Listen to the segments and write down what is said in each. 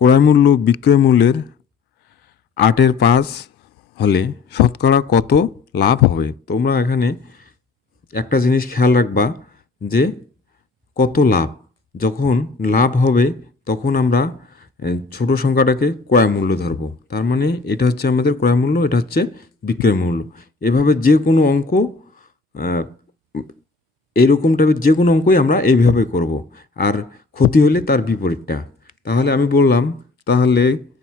ক্রয় মূল্য, বিক্রয় মূল্যের আটের পাঁচ হলে শতকরা কত লাভ হবে? তোমরা এখানে একটা জিনিস খেয়াল রাখবা যে কত লাভ। যখন লাভ হবে, তখন আমরা ছোট সংখ্যাটাকে ক্রয় মূল্য ধরবো। তার মানে এটা হচ্ছে আমাদের ক্রয় মূল্য, এটা হচ্ছে বিক্রয় মূল্য। এভাবে যে কোনো অঙ্ক এরকম টাইপের যে কোনো অঙ্কই আমরা এইভাবে করব। আর ক্ষতি হলে তার বিপরীতটা। তাহলে আমি বললাম, তাহলে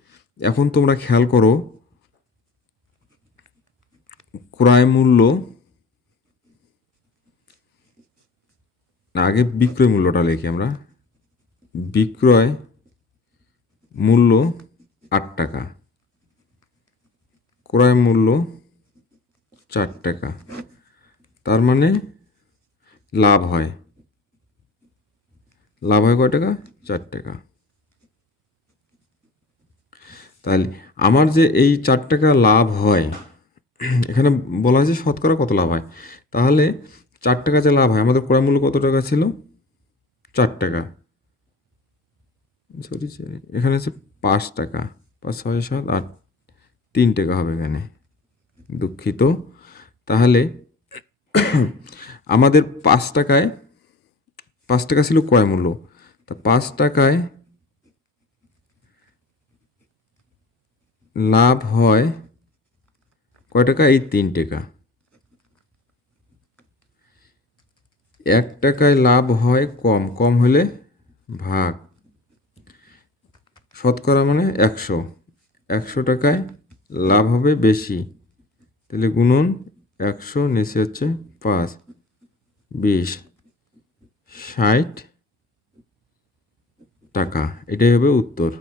এখন তোমরা খেয়াল করো, ক্রয় মূল্য আগে বিক্রয় মূল্যটা লিখি আমরা। বিক্রয় মূল্য আট টাকা। ক্রয় মূল্য চার টাকা। তার মানে লাভ হয়। লাভ হয় কয় টাকা? চার টাকা। তাহলে আমার যে এই চার টাকা লাভ হয়, এখানে বলা হয়েছে শতকরা কত লাভ হয়? তাহলে চার টাকা যে লাভ হয়, আমাদের ক্রয় মূল্য কত টাকা ছিল? চার টাকা। সরি এখানে আছে পাঁচ টাকা, পাঁচ, ছয়, সাত, আট, তিন টাকা হবে এখানে। দুঃখিত। তাহলে আমাদের পাঁচ টাকায়, পাঁচ টাকা ছিল ক্রয় মূল্য। তা পাঁচ টাকায় লাভ হয় কয় টাকা? এই তিন টাকা। এক টাকায় লাভ হয় কম কম হলে ভাগ। শতকরা মানে একশো। একশো টাকায় লাভ হবে বেশি, তাহলে গুণন একশো নিচে হচ্ছে পাঁচ, বিশ, ষাট টাকা। এটাই হবে উত্তর।